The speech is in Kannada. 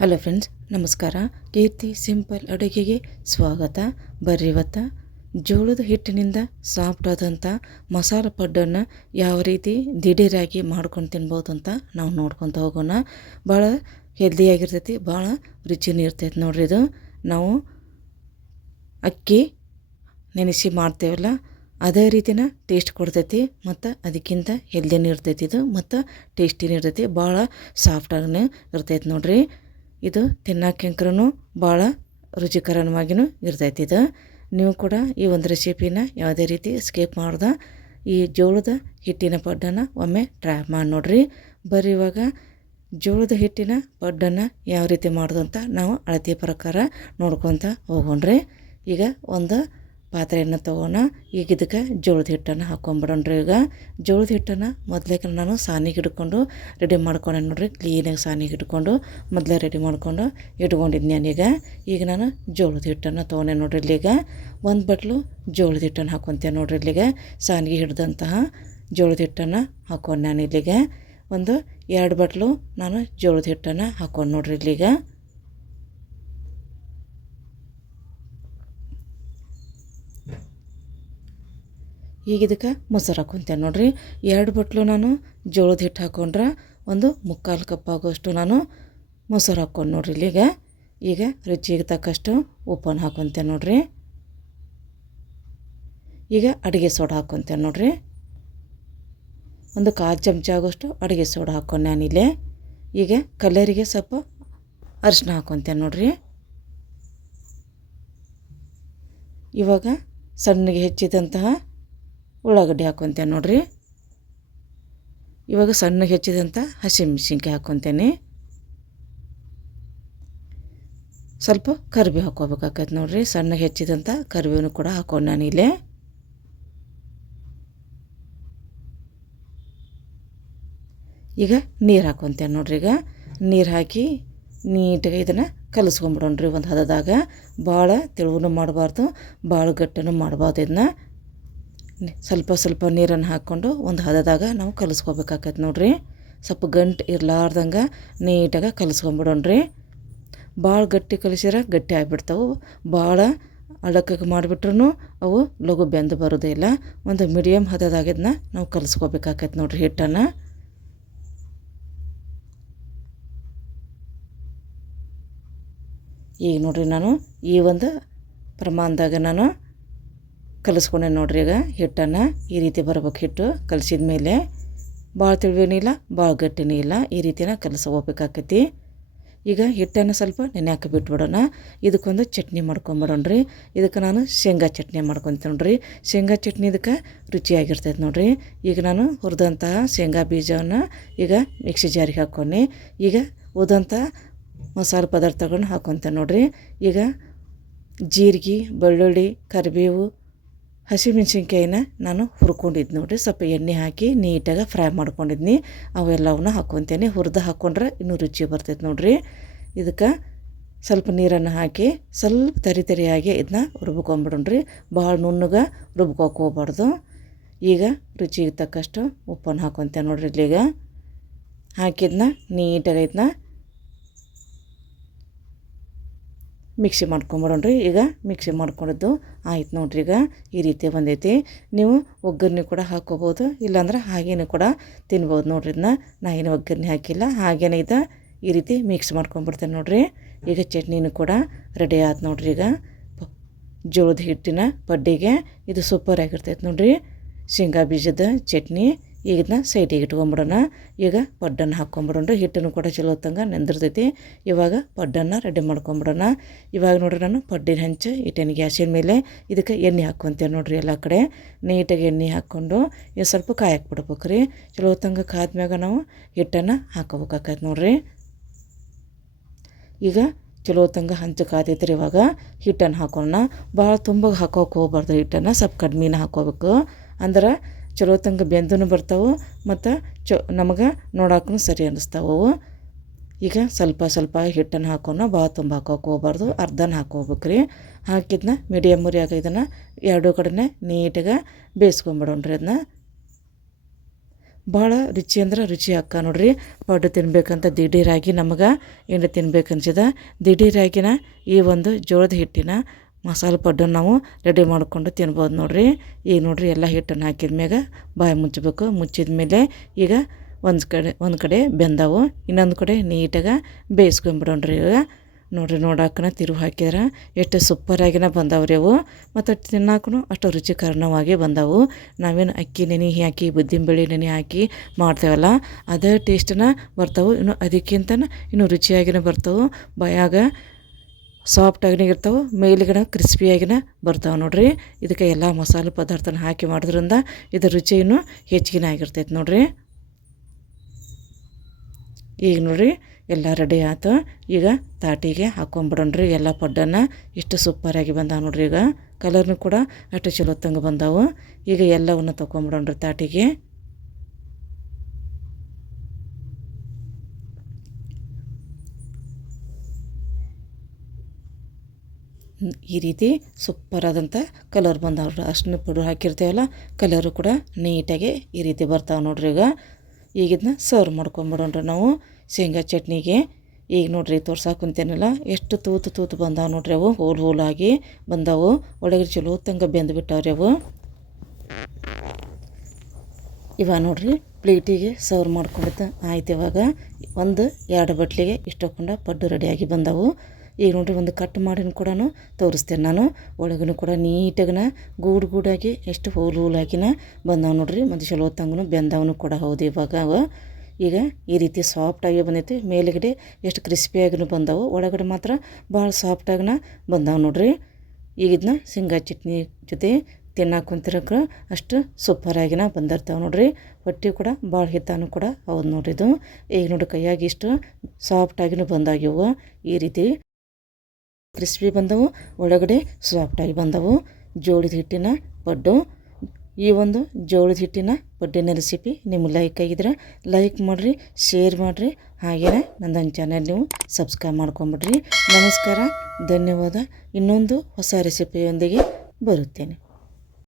ಹಲೋ ಫ್ರೆಂಡ್ಸ್, ನಮಸ್ಕಾರ. ಕೀರ್ತಿ ಸಿಂಪಲ್ ಅಡುಗೆಗೆ ಸ್ವಾಗತ. ಬರ್ರಿ ಇವತ್ತು. ಜೋಳದ ಹಿಟ್ಟಿನಿಂದ ಸಾಫ್ಟ್ ಆದಂಥ ಮಸಾಲೆ ಪಡ್ಡನ್ನು ಯಾವ ರೀತಿ ದಿಢೀರಾಗಿ ಮಾಡ್ಕೊಂಡು ತಿನ್ಬೋದು ಅಂತ ನಾವು ನೋಡ್ಕೊತ ಹೋಗೋಣ. ಭಾಳ ಹೆಲ್ದಿಯಾಗಿರ್ತೈತಿ ಭಾಳ ರುಚಿನೂ ಇರ್ತೈತಿ ನೋಡ್ರಿ ಇದು. ನಾವು ಅಕ್ಕಿ ನೆನೆಸಿ ಮಾಡ್ತೇವಲ್ಲ, ಅದೇ ರೀತಿನ ಟೇಸ್ಟ್ ಕೊಡ್ತೈತಿ ಮತ್ತು ಅದಕ್ಕಿಂತ ಹೆಲ್ದಿನೂ ಇರ್ತೈತಿ ಇದು, ಮತ್ತು ಟೇಸ್ಟಿನೂ ಇರ್ತೈತಿ, ಭಾಳ ಸಾಫ್ಟಾಗೂ ಇರ್ತೈತಿ ನೋಡ್ರಿ. ಇದು ತಿನ್ನೋಕ್ಕೆಂಕ್ರೂ ಭಾಳ ರುಚಿಕರವಾಗಿಯೂ ಇರ್ತೈತಿ ಇದು. ನೀವು ಕೂಡ ಈ ಒಂದು ರೆಸಿಪಿನ ಯಾವುದೇ ರೀತಿ ಸ್ಕಿಪ್ ಮಾಡ್ದೆ, ಈ ಜೋಳದ ಹಿಟ್ಟಿನ ಪಡ್ಡನ್ನು ಒಮ್ಮೆ ಟ್ರೈ ಮಾಡಿ ನೋಡ್ರಿ. ಬರ್ರಿ ಇವಾಗ ಜೋಳದ ಹಿಟ್ಟಿನ ಪಡ್ಡನ್ನು ಯಾವ ರೀತಿ ಮಾಡೋದು ಅಂತ ನಾವು ಅಳತೆ ಪ್ರಕಾರ ನೋಡ್ಕೊತ ಹೋಗೋಣ್ರಿ. ಈಗ ಒಂದು ಪಾತ್ರೆಯನ್ನು ತೊಗೋಣ. ಈಗ ಇದಕ್ಕೆ ಜೋಳದ ಹಿಟ್ಟನ್ನು ಹಾಕ್ಕೊಂಬಿಡೋಣ್ರಿ ಈಗ. ಜೋಳದ ಹಿಟ್ಟನ್ನು ಮೊದಲೇಕ ನಾನು ಸಾನಿಗೆ ಹಿಡ್ಕೊಂಡು ರೆಡಿ ಮಾಡ್ಕೊಂಡೆ ನೋಡ್ರಿ. ಕ್ಲೀನಾಗಿ ಸಾನಿಗೆ ಹಿಡ್ಕೊಂಡು ಮೊದಲೇ ರೆಡಿ ಮಾಡ್ಕೊಂಡು ಇಟ್ಕೊಂಡಿದ್ದು ನಾನೀಗ ಈಗ ನಾನು ಜೋಳದ ಹಿಟ್ಟನ್ನು ತೊಗೊಂಡೆ ನೋಡ್ರಿ ಈಗ. ಒಂದು ಬಟ್ಲು ಜೋಳದ ಹಿಟ್ಟನ್ನು ಹಾಕೊತೇನೆ ನೋಡ್ರಿ ಇಲ್ಲಿಗೆ ಸಾನಿಗೆ ಹಿಡ್ದಂತಹ ಜೋಳದ ಹಿಟ್ಟನ್ನು ಹಾಕ್ಕೊಂಡು ನಾನು ಇಲ್ಲಿಗೆ ಒಂದು ಎರಡು ಬಟ್ಲು ನಾನು ಜೋಳದ ಹಿಟ್ಟನ್ನು ಹಾಕೊಂಡು ನೋಡ್ರಿ ಇಲ್ಲಿಗ ಈಗ ಇದಕ್ಕೆ ಮೊಸರು ಹಾಕೊತೇನೆ ನೋಡಿರಿ. ಎರಡು ಬಟ್ಲು ನಾನು, ಜೋಳದ ಹಿಟ್ಟು ಹಾಕ್ಕೊಂಡ್ರೆ ಒಂದು ಮುಕ್ಕಾಲು ಕಪ್ ಆಗೋಷ್ಟು ನಾನು ಮೊಸರು ಹಾಕ್ಕೊಂಡು ನೋಡಿರಿ ಇಲ್ಲಿಗೆ. ಈಗ ರುಚಿಗೆ ತಕ್ಕಷ್ಟು ಉಪ್ಪನ್ನು ಹಾಕೊತೇನೆ ನೋಡಿರಿ. ಈಗ ಅಡುಗೆ ಸೋಡಾ ಹಾಕ್ಕೊಂತೇನೆ ನೋಡಿರಿ. ಒಂದು ಕಾಲು ಚಮಚ ಆಗೋಷ್ಟು ಅಡುಗೆ ಸೋಡಾ ಹಾಕ್ಕೊಂಡು ನಾನಿಲ್ಲೇ ಈಗ ಕಲರಿಗೆ ಸ್ವಲ್ಪ ಅರಿಶಿನ ಹಾಕೊತೇನೆ ನೋಡಿರಿ. ಇವಾಗ ಸಣ್ಣಗೆ ಹೆಚ್ಚಿದಂತಹ ಉಳ್ಳಾಗಡ್ಡಿ ಹಾಕ್ಕೊತೇನೆ ನೋಡಿರಿ. ಇವಾಗ ಸಣ್ಣಗೆ ಹೆಚ್ಚಿದಂಥ ಹಸಿಮೆಣ್ಸಿನ್ಕಾಯಿ ಹಾಕ್ಕೊತೇನೆ ಸ್ವಲ್ಪ ಕರಿಬೇವು ಹಾಕ್ಕೋಬೇಕಾಗತ್ತೆ ನೋಡಿರಿ. ಸಣ್ಣಗೆ ಹೆಚ್ಚಿದಂಥ ಕರಿಬೇವು ಕೂಡ ಹಾಕೋ ನಾನು ಇಲ್ಲೇ. ಈಗ ನೀರು ಹಾಕ್ಕೊತೇನೆ ನೋಡ್ರಿ ಈಗ. ನೀರು ಹಾಕಿ ನೀಟಾಗಿ ಇದನ್ನು ಕಲಿಸ್ಕೊಂಬಿಡೋಣ್ರಿ ಒಂದು ಹದದಾಗ. ಭಾಳ ತೆಳುವೂ ಮಾಡಬಾರ್ದು ಭಾಳ ಗಟ್ಟನೂ ಮಾಡಬಾರ್ದು ಇದನ್ನ. ಸ್ವಲ್ಪ ಸ್ವಲ್ಪ ನೀರನ್ನು ಹಾಕ್ಕೊಂಡು ಒಂದು ಹದದಾಗ ನಾವು ಕಲಸ್ಕೋಬೇಕಾಗತ್ತೆ ನೋಡ್ರಿ. ಸ್ವಲ್ಪ ಗಂಟು ಇರಲಾರ್ದಂಗೆ ನೀಟಾಗಿ ಕಲಿಸ್ಕೊಂಬಿಡೋಣ್ರಿ. ಭಾಳ ಗಟ್ಟಿ ಕಲಿಸಿದ್ರೆ ಗಟ್ಟಿ ಆಗಿಬಿಡ್ತಾವೆ. ಭಾಳ ಅಡಕಕ್ಕೆ ಮಾಡಿಬಿಟ್ರು ಅವು ಲಘು ಬೆಂದು ಬರೋದೇ ಇಲ್ಲ. ಒಂದು ಮೀಡಿಯಮ್ ಹದದಾಗಿದ್ದನ್ನ ನಾವು ಕಲಸ್ಕೋಬೇಕಾಗತ್ತೆ ನೋಡ್ರಿ ಹಿಟ್ಟನ್ನು. ಈಗ ನೋಡ್ರಿ ನಾನು ಈ ಒಂದು ಪ್ರಮಾಣದಾಗ ನಾನು ಕಲಿಸ್ಕೊಂಡೆ ನೋಡ್ರಿ ಈಗ ಹಿಟ್ಟನ್ನು ಈ ರೀತಿ ಬರ್ಬೇಕು ಹಿಟ್ಟು ಕಲಿಸಿದ ಮೇಲೆ ಭಾಳ ತಿಳಿವೇನೂ ಇಲ್ಲ, ಭಾಳ ಗಟ್ಟಿನೂ ಇಲ್ಲ, ಈ ರೀತಿನ ಹೋಗ್ಬೇಕಾಕೈತಿ ಈಗ ಹಿಟ್ಟನ್ನು ಸ್ವಲ್ಪ ನೆನೆಯಾಕ ಬಿಟ್ಬಿಡೋಣ. ಇದಕ್ಕೊಂದು ಚಟ್ನಿ ಮಾಡ್ಕೊಂಬಿಡೋಣ್ರಿ ಇದಕ್ಕೆ ನಾನು ಶೇಂಗಾ ಚಟ್ನಿ ಮಾಡ್ಕೊತೀನಿ ನೋಡ್ರಿ. ಶೇಂಗಾ ಚಟ್ನಿ ಇದಕ್ಕೆ ರುಚಿಯಾಗಿರ್ತೈತೆ ನೋಡಿರಿ. ಈಗ ನಾನು ಹುರಿದಂತಹ ಶೇಂಗಾ ಬೀಜವನ್ನು ಈಗ ಮಿಕ್ಸಿ ಜಾರಿಗೆ ಹಾಕ್ಕೊಂಡು. ಈಗ ಉದಂಥ ಮಸಾಲೆ ಪದಾರ್ಥಗಳನ್ನ ಹಾಕ್ಕೊತೇನೆ ನೋಡ್ರಿ. ಈಗ ಜೀರಿಗೆ, ಬೆಳ್ಳುಳ್ಳಿ, ಕರಿಬೇವು ಹಸಿಮೆಣ್ಸಿನ್ಕಾಯಿನ ನಾನು ಹುರ್ಕೊಂಡಿದ್ದು ನೋಡಿರಿ. ಸ್ವಲ್ಪ ಎಣ್ಣೆ ಹಾಕಿ ನೀಟಾಗಿ ಫ್ರೈ ಮಾಡ್ಕೊಂಡಿದ್ನಿ. ಅವೆಲ್ಲವನ್ನ ಹಾಕ್ಕೊತೇನೆ ಹುರಿದು ಹಾಕ್ಕೊಂಡ್ರೆ ಇನ್ನೂ ರುಚಿ ಬರ್ತೈತೆ ನೋಡಿರಿ. ಇದಕ್ಕೆ ಸ್ವಲ್ಪ ನೀರನ್ನು ಹಾಕಿ ಸ್ವಲ್ಪ ತರಿ ತರಿಯಾಗಿ ಇದನ್ನ ರುಬ್ಕೊಂಬಿಡೋಣ್ರಿ. ಭಾಳ ನುಣ್ಣಗೆ ರುಬ್ಕೋಕೆ ಹೋಗ್ಬಾರ್ದು. ಈಗ ರುಚಿಗೆ ತಕ್ಕಷ್ಟು ಉಪ್ಪನ್ನು ಹಾಕ್ಕೊತೇನೆ ನೋಡ್ರಿ ಇಲ್ಲಿಗ. ಹಾಕಿದ್ನ ನೀಟಾಗಿ ಇದನ್ನ ಮಿಕ್ಸಿ ಮಾಡ್ಕೊಂಬಿಡೋಣ್ರಿ ಈಗ ಮಿಕ್ಸಿ ಮಾಡ್ಕೊಂಡಿದ್ದು ಆಯ್ತು ನೋಡ್ರಿ ಈಗ ಈ ರೀತಿ ಬಂದೈತಿ. ನೀವು ಒಗ್ಗರಣೆ ಕೂಡ ಹಾಕ್ಕೋಬೋದು, ಇಲ್ಲಾಂದ್ರೆ ಹಾಗೇನು ಕೂಡ ತಿನ್ಬೋದು ನೋಡ್ರಿ ಇದನ್ನ. ನಾ ಏನು ಒಗ್ಗರಣೆ ಹಾಕಿಲ್ಲ, ಹಾಗೇನೇ ಇದು ಈ ರೀತಿ ಮಿಕ್ಸ್ ಮಾಡ್ಕೊಂಬಿಡ್ತೇನೆ ನೋಡ್ರಿ. ಈಗ ಚಟ್ನಿನೂ ಕೂಡ ರೆಡಿ ಆಯ್ತು ನೋಡ್ರಿ ಈಗ. ಜೋಳದ ಹಿಟ್ಟಿನ ಪಡ್ಡಿಗೆ ಇದು ಸೂಪರ್ ಆಗಿರ್ತೈತೆ ನೋಡ್ರಿ. ಶೇಂಗಾ ಬೀಜದ ಚಟ್ನಿ ಈಗ ಇದನ್ನ ಸೈಡಿಗೆ ಇಟ್ಕೊಂಬಿಡೋಣ. ಈಗ ಪಡ್ಡನ್ನ ಹಾಕ್ಕೊಂಬಿಡೋಣ ಹಿಟ್ಟನ್ನು ಕೂಡ ಚಲೋ ತಂಗ ನೆಂದಿರ್ತೈತಿ. ಇವಾಗ ಪಡ್ಡನ್ನು ರೆಡಿ ಮಾಡ್ಕೊಂಬಿಡೋಣ. ಇವಾಗ ನೋಡ್ರಿ ನಾನು ಪಡ್ಡಿನ ಹಂಚು ಇಟ್ಟೇನೆ ಗ್ಯಾಸಿನ ಮೇಲೆ ಇದಕ್ಕೆ ಎಣ್ಣೆ ಹಾಕ್ಕೊಂತೀವಿ ನೋಡಿರಿ ಎಲ್ಲ ಕಡೆ. ನೀಟಾಗಿ ಎಣ್ಣೆ ಹಾಕ್ಕೊಂಡು ಇದು ಸ್ವಲ್ಪ ಕಾಯಕ್ಕೆ ಬಿಡ್ಬೇಕು ರೀ ಚಲೋ ಹೊತ್ತಂಗೆ ಕಾದ್ಮ್ಯಾಗ ನಾವು ಹಿಟ್ಟನ್ನು ಹಾಕೋಬೇಕಾಕೈತೆ ನೋಡ್ರಿ. ಈಗ ಚಲೋ ತಂಗ ಹಂಚು ಕಾದೈತ್ರಿ ಇವಾಗ. ಹಿಟ್ಟನ್ನು ಹಾಕೋಣ ಭಾಳ ತುಂಬ ಹಾಕೋಕೆ ಹೋಗ್ಬಾರ್ದು ಹಿಟ್ಟನ್ನು. ಸ್ವಲ್ಪ ಕಡ್ಮೆನ ಹಾಕೋಬೇಕು ಅಂದ್ರೆ ಚಲೋ ತಂಗ ಬೆಂದೂ ಬರ್ತಾವೆ ಮತ್ತು ಚೊ ನಮಗೆ ನೋಡೋಕ್ಕೂ ಸರಿ ಅನ್ನಿಸ್ತಾವೆ ಅವು. ಈಗ ಸ್ವಲ್ಪ ಸ್ವಲ್ಪ ಹಿಟ್ಟನ್ನು ಹಾಕೋಣ ಭಾಳ ತುಂಬ ಹಾಕೋಕೆ ಹೋಗ್ಬಾರ್ದು, ಅರ್ಧನ ಹಾಕೋಬೇಕು ರೀ ಹಾಕಿದ್ನ ಮೀಡಿಯಮ್ ಮುರಿಯಾಗ ಇದನ್ನು ಎರಡೂ ಕಡೆ ನೀಟಾಗಿ ಬೇಯಿಸ್ಕೊಂಬಿಡೋಣ್ರಿ ಅದನ್ನ ಭಾಳ ರುಚಿ ಅಂದ್ರೆ ರುಚಿ ಅಕ್ಕ ನೋಡ್ರಿ. ಪಡ್ಡು ತಿನ್ಬೇಕಂತ ದಿಢೀರಾಗಿ ನಮಗೆ ಏನು ತಿನ್ಬೇಕನ್ಸಿದ ದಿಢೀರಾಗಿನ ಈ ಒಂದು ಜೋಳದ ಹಿಟ್ಟಿನ ಮಸಾಲೆ ಪಡ್ಡನ್ನು ನಾವು ರೆಡಿ ಮಾಡಿಕೊಂಡು ತಿನ್ಬೋದು ನೋಡಿರಿ. ಈಗ ನೋಡಿರಿ ಎಲ್ಲ ಹಿಟ್ಟನ್ನು ಹಾಕಿದ ಮ್ಯಾಗ ಬಾಯಿ ಮುಚ್ಚಬೇಕು ಮುಚ್ಚಿದ ಮೇಲೆ ಈಗ ಒಂದು ಕಡೆ ಒಂದು ಕಡೆ ಬೆಂದವು. ಇನ್ನೊಂದು ಕಡೆ ನೀಟಾಗಿ ಬೇಯಿಸ್ಕೊಂಬಿಡೋಣ್ರಿ ಈಗ ನೋಡಿರಿ ನೋಡಾಕನ ತಿರುವು ಹಾಕಿದ್ರೆ ಎಷ್ಟು ಸೂಪರಾಗಿನ ಬಂದವ್ರಿ ಅವು. ಮತ್ತು ತಿನ್ನಾಕೂ ಅಷ್ಟು ರುಚಿಕರಣವಾಗಿ ಬಂದವು. ನಾವೇನು ಅಕ್ಕಿ ನೆನೆ ಹಾಕಿ ಉದ್ದಿನಬೇಳೆ ನೆನೆ ಹಾಕಿ ಮಾಡ್ತೇವಲ್ಲ, ಅದೇ ಟೇಸ್ಟನ್ನ ಬರ್ತಾವೆ. ಇನ್ನು ಅದಕ್ಕಿಂತ ಇನ್ನು ರುಚಿಯಾಗಿನ ಬರ್ತವೆ. ಬಾಯಾಗ ಸಾಫ್ಟಾಗಿನ ಇರ್ತಾವೆ ಮೇಲ್ಗಡೆ ಕ್ರಿಸ್ಪಿಯಾಗಿನ ಬರ್ತಾವೆ ನೋಡಿರಿ. ಇದಕ್ಕೆ ಎಲ್ಲ ಮಸಾಲೆ ಪದಾರ್ಥನ ಹಾಕಿ ಮಾಡೋದ್ರಿಂದ ಇದರ ರುಚಿಯೂ ಹೆಚ್ಚಿಗೆ ಆಗಿರ್ತೈತೆ ನೋಡಿರಿ. ಈಗ ನೋಡ್ರಿ, ಎಲ್ಲ ರೆಡಿ ಆಯ್ತು ಈಗ ತಾಟಿಗೆ ಹಾಕೊಂಬಿಡೋಣ್ರಿ. ಎಲ್ಲ ಪಡ್ಡನ್ನು ಇಷ್ಟು ಸೂಪರಾಗಿ ಬಂದಾವೆ ನೋಡಿರಿ. ಈಗ ಕಲರ್ನು ಕೂಡ ಅಷ್ಟು ಚಲೋ ತಂಗ ಬಂದಾವು. ಈಗ ಎಲ್ಲವನ್ನು ತೊಗೊಂಬಿಡೋಣ್ರಿ ತಾಟಿಗೆ. ಈ ರೀತಿ ಸೂಪರಾದಂಥ ಕಲರ್ ಬಂದಾವ್ರಿ. ಅರ್ಶಿನ ಪುಡಿ ಹಾಕಿರ್ತೀವಲ್ಲ ಕಲರು ಕೂಡ ನೀಟಾಗಿ ಈ ರೀತಿ ಬರ್ತಾವೆ ನೋಡ್ರಿ ಈಗ. ಈಗ ಇದನ್ನ ಸರ್ವ್ ಮಾಡ್ಕೊಂಬಿಡೋಣ್ರಿ ನಾವು ಶೇಂಗಾ ಚಟ್ನಿಗೆ. ಈಗ ನೋಡ್ರಿ ತೋರ್ಸಾಕ ಕುಂತೇನಲ್ಲ, ಎಷ್ಟು ತೂತು ತೂತು ಬಂದಾವೆ ನೋಡ್ರಿ ಅವು. ಹೋಲ್ ಹೋಲಾಗಿ ಬಂದಾವು. ಒಳಗೆ ಚಲೋ ತಂಗ ಬೆಂದು ಬಿಟ್ಟಾವ್ರಿ ಅವು. ಇವಾಗ ನೋಡ್ರಿ ಪ್ಲೇಟಿಗೆ ಸರ್ವ್ ಮಾಡ್ಕೊಂಬಿಟ್ಟು ಆಯ್ತು ಇವಾಗ. ಒಂದು, ಎರಡು ಬಟ್ಲಿಗೆ ಇಷ್ಟೊಂಡ ಪಡ್ಡು ರೆಡಿಯಾಗಿ ಬಂದವು. ಈಗ ನೋಡ್ರಿ ಒಂದು ಕಟ್ ಮಾಡಿನ ಕೂಡ ತೋರಿಸ್ತೇನೆ ನಾನು. ಒಳಗೂ ಕೂಡ ನೀಟಾಗಿನ ಗೂಡು ಗೂಡಾಗಿ ಎಷ್ಟು ಹೂಲು ಹೂಲಾಗಿನ ಬಂದಾವ ನೋಡ್ರಿ. ಮತ್ತು ಚಲೋ ಬೆಂದವನು ಕೂಡ ಹೌದು ಇವಾಗ. ಈಗ ಈ ರೀತಿ ಸಾಫ್ಟಾಗಿ ಬಂದೈತಿ. ಮೇಲುಗಡೆ ಎಷ್ಟು ಕ್ರಿಸ್ಪಿಯಾಗಿನೂ ಬಂದವು. ಒಳಗಡೆ ಮಾತ್ರ ಭಾಳ ಸಾಫ್ಟಾಗಿನ ಬಂದಾವೆ ನೋಡ್ರಿ. ಈಗ ಇದನ್ನ ಶೇಂಗಾ ಚಟ್ನಿ ಜೊತೆ ತಿನ್ನಕ್ಕೆ ಕುಂತಿರಕ್ಕೆ ಅಷ್ಟು ಸೂಪರಾಗಿನ ಬಂದಿರ್ತಾವೆ ನೋಡ್ರಿ. ಹೊಟ್ಟೆ ಕೂಡ ಭಾಳ ಹಿತಾನು ಕೂಡ ಹೌದು ನೋಡ್ರಿ ಇದು. ಈಗ ನೋಡಿ ಕೈಯಾಗಿ ಇಷ್ಟು ಸಾಫ್ಟಾಗಿನೂ ಬಂದಾಗಿವು ಈ ರೀತಿ ಕ್ರಿಸ್ಪಿ ಬಂದವು, ಒಳಗಡೆ ಸಾಫ್ಟಾಗಿ ಬಂದವು, ಜೋಳದ ಹಿಟ್ಟಿನ ಪಡ್ಡು. ಈ ಒಂದು ಜೋಳದ ಹಿಟ್ಟಿನ ಪಡ್ಡಿನ ರೆಸಿಪಿ ನಿಮ್ಗೆ ಲೈಕ್ ಆಗಿದ್ರೆ ಲೈಕ್ ಮಾಡಿರಿ ಶೇರ್ ಮಾಡಿರಿ ಹಾಗೆಯೇ ನನ್ನ ಚಾನೆಲ್ ನೀವು ಸಬ್ಸ್ಕ್ರೈಬ್ ಮಾಡ್ಕೊಂಬಿಡ್ರಿ. ನಮಸ್ಕಾರ, ಧನ್ಯವಾದ. ಇನ್ನೊಂದು ಹೊಸ ರೆಸಿಪಿಯೊಂದಿಗೆ ಬರುತ್ತೇನೆ.